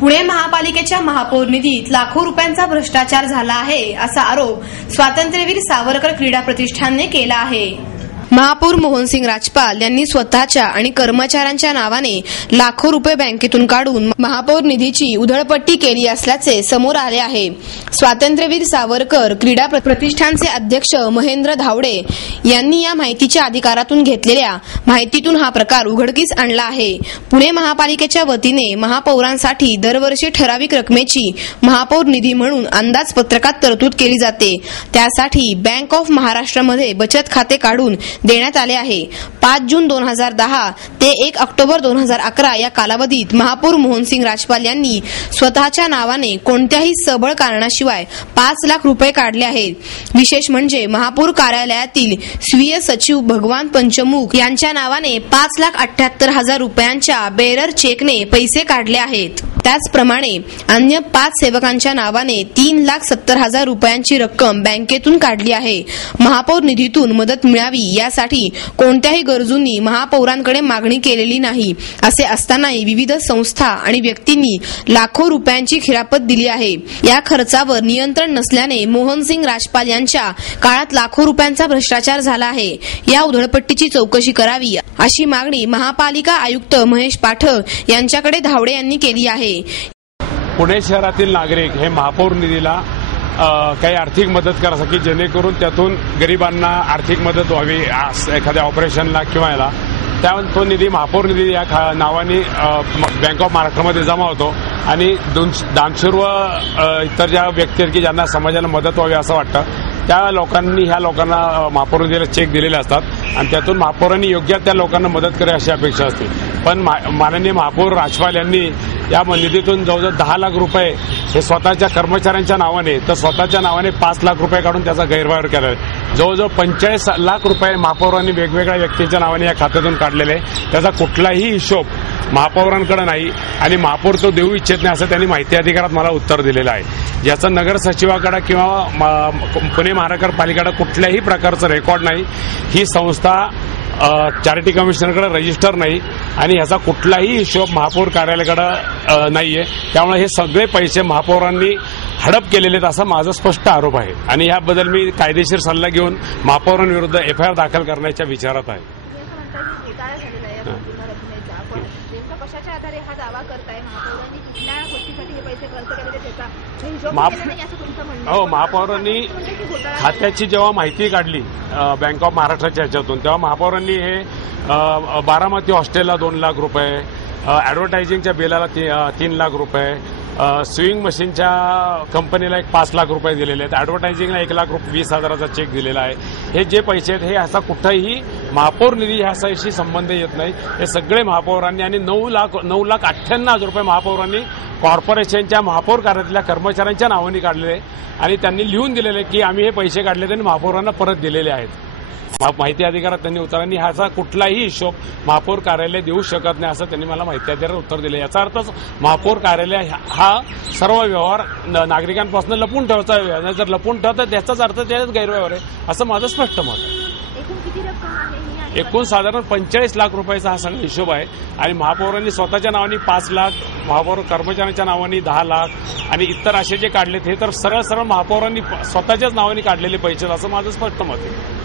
पुणे महापालिकेच्या महापौर निधीत लाखो रुपयांचा भ्रष्टाचार झाला आहे असा आरोप स्वातंत्र्यवीर सावरकर क्रीडा प्रतिष्ठानने केला आहे। महापौर मोहनसिंग राजपाल यांनी स्वतःच्या आणि कर्मचाऱ्यांच्या नावाने लाखो रुपये बँकेतून काढून महापौर निधीची उधळपट्टी केली असल्याचे समोर आले आहे। स्वातंत्र्यवीर सावरकर क्रीडा प्रतिष्ठानचे अध्यक्ष महेंद्र धावडे यांनी या माहितीच्या अधिकारातून घेतलेल्या माहितीतून हा प्रकार उघडकीस आणला आहे। पुणे महापालिकेच्या वतीने महापौरांसाठी दरवर्षी ठराविक रकमेची महापौर निधी म्हणून अंदाजपत्रकात तरतूद केली जाते। त्यासाठी बँक ऑफ महाराष्ट्रामध्ये बचत खाते काढून देण्यात आले आहे। 5 जून 2010 ते 1 ऑक्टोबर 2011 या कालावधीत महापौर मोहनसिंग राजपाल यांनी स्वतःच्या नावाने कोणत्याही सबळ कारणाशिवाय 5 लाख रुपये काढले आहेत। विशेष म्हणजे महापौर कार्यालयातील स्वीय सचिव भगवान पंचमुख यांच्या नावाने 5,78,000 रुपयांच्या बेरर चेकने पैसे काढले आहेत। त्याचप्रमाणे अन्य 5 सेवकांच्या नावाने 3,70,000 रुपयांची रक्कम बँकेतून काढली आहे। महापौर निधीतून मदत मिळावी यासाठी कोणत्याही गरजूंनी महापौरांकडे मागणी केलेली नाही। असे असतानाही विविध संस्था आणि व्यक्तींनी लाखो रुपयांची खिरापत दिली आहे। या खर्चावर नियंत्रण नसल्याने मोहनसिंग राजपाल यांच्या काळात लाखो रुपयांचा भ्रष्टाचार झाला आहे। या उधळपट्टीची चौकशी करावी अशी मागणी महापालिका आयुक्त महेश पाठक यांच्याकडे धावडे यांनी केली आहे। पुणे शहरातील नागरिक हे महापौर निधीला काही आर्थिक मदत करासाठी जेणेकरून त्यातून गरिबांना आर्थिक मदत व्हावी एखाद्या ऑपरेशनला किंवा याला त्या तो निधी महापौर निधी या नावाने बँक ऑफ महाराष्ट्रामध्ये जमा होतो आणि दानशूर व इतर ज्या व्यक्ती आहेत की ज्यांना समाजाला मदत व्हावी असं वाटतं त्या लोकांनी ह्या लोकांना महापौर निधीला चेक दिलेले असतात आणि त्यातून महापौरांनी योग्य त्या लोकांना मदत करावी अशी अपेक्षा असते। पण माननीय महापौर राजपाल यांनी या निधीतून जवळजवळ 10 लाख रुपये हे स्वतःच्या कर्मचाऱ्यांच्या नावाने तर स्वतःच्या नावाने 5 लाख रुपये काढून त्याचा गैरवापर केला आहे। जवळजवळ 45 लाख रुपये महापौरांनी वेगवेगळ्या व्यक्तींच्या नावाने या खात्यातून काढलेले आहे। त्याचा कुठलाही हिशोब महापौरांकडे नाही आणि महापौर तो देऊ इच्छित नाही असं त्यांनी माहिती अधिकारात मला उत्तर दिलेलं आहे। याचं नगर सचिवाकडे किंवा पुणे महानगरपालिकेकडे कुठल्याही प्रकारचं रेकॉर्ड नाही। ही संस्था चॅरिटी कमिशनरकडे रजिस्टर नाही आणि ह्याचा कुठलाही हिशोब महापौर कार्यालयाकडे नाहीये। त्यामुळे हे सगळे पैसे महापौरांनी हडप केलेले आहेत असा माझा स्पष्ट आरोप आहे आणि याबद्दल मी कायदेशीर सल्ला घेऊन महापौरांविरुद्ध एफआयआर दाखल करण्याच्या विचारात आहे। महापौरांनी खात्याची जेव्हा माहिती काढली बँक ऑफ महाराष्ट्राच्या ह्याच्यातून तेव्हा महापौरांनी हे बारामती हॉस्टेलला 2 लाख रुपये, ऍडव्हर्टायझिंगच्या बिलाला 3 लाख रुपये, स्विंग मशीनच्या कंपनीला 5 लाख रुपये दिलेले आहेत, ऍडव्हर्टायझिंगला 1,20,000चा चेक दिलेला आहे। हे जे पैसे आहेत हे असा कुठेही महापौर निधी ह्याशी संबंध येत नाही। हे सगळे महापौरांनी आणि 9,98,000 रुपये महापौरांनी कॉर्पोरेशनच्या महापौर कार्यालयातल्या कर्मचाऱ्यांच्या नावाने काढलेले आणि त्यांनी लिहून दिलेले की आम्ही हे पैसे काढले आणि महापौरांना परत दिलेले आहेत। माहिती अधिकारात त्यांनी उत्तर आणि ह्याचा कुठलाही हिशोब महापौर कार्यालय देऊ शकत नाही असं त्यांनी मला माहिती अधिकारात उत्तर दिले। याचा अर्थच महापौर कार्यालय हा सर्व व्यवहार नागरिकांपासून लपून ठेवता, जर लपून ठेवतात त्याचाच अर्थ त्याच्यात गैरव्यवहार आहे असं माझं स्पष्ट मत आहे। एकूण साधारण 45 लाख रुपयाचा हा सगळा हिशोब आहे आणि महापौरांनी स्वतःच्या नावाने 5 लाख, महापौर कर्मचाऱ्यांच्या नावाने 10 लाख आणि इतर असे जे काढलेत हे तर सरळ सरळ महापौरांनी स्वतःच्याच नावाने काढलेले पैसे असं माझं स्पष्ट मत आहे।